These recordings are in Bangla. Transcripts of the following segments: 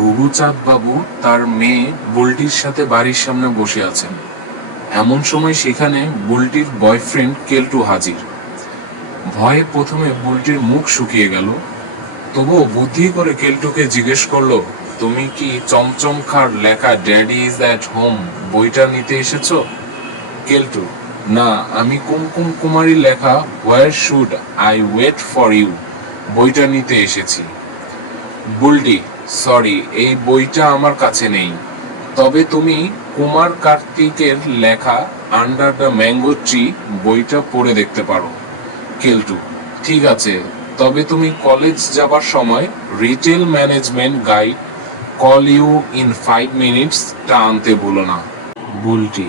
ঘুঘুচাঁদ বাবু তার মেয়ে বুলটির সাথে বাড়ির সামনে বসে আছেন। এমন সময় সেখানে বুলটির বয়ফ্রেন্ড কেলটু হাজির। ভয়ে প্রথমে বুলটির মুখ শুকিয়ে গেল, তবুও বুদ্ধি করে কেলটুকে জিজ্ঞেস করলো, তুমি কি চমচমখার লেখা ড্যাডি ইজ অ্যাট হোম বইটা নিতে এসেছো? কেলটু: না, আমি কুমকুম কুমারীর লেখা where should I wait for you বইটা নিতে এসেছি। বুলটি: সরি, এই বইটা আমার কাছে নেই, তবে তুমি কুমার কার্তিকের লেখা আন্ডার দ্য ম্যাঙ্গো ট্রি বইটা পড়ে দেখতে পারো। কেলটু: ঠিক আছে, তবে তুমি কলেজ যাবার সময় retail management guide call you in 5 minutes টা আনতে ভুলো না। বুলটি: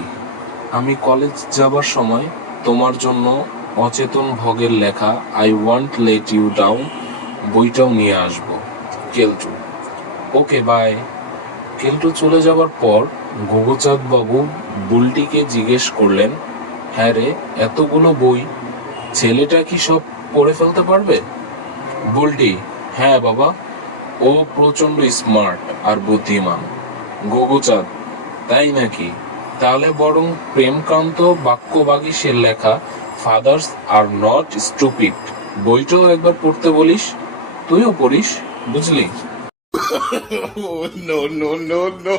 আমি কলেজ যাবার সময় তোমার জন্য অচেতন ভগের লেখা I won't let you down বইটাও নিয়ে আসবো। কেলটু: ওকে, বাই। কেলটু চলে যাবার পর ঘুঘুচাঁদ বাবু বুলটিকে জিজ্ঞেস করলেন, হ্যাঁ রে, এতগুলো বই ছেলেটা কি সব পড়ে ফেলতে পারবে? বুলটি: হ্যাঁ বাবা, ও প্রচন্ড স্মার্ট আর বুদ্ধিমান। ঘুঘুচাঁদ: তাই নাকি? তাহলে বরং প্রেমকান্ত বাক্যবাগীশের লেখা ফাদার্স আর নট স্টুপিড বইটাও একবার পড়তে বলিস, তুইও পড়িস, বুঝলি? Oh, no, no, no, no.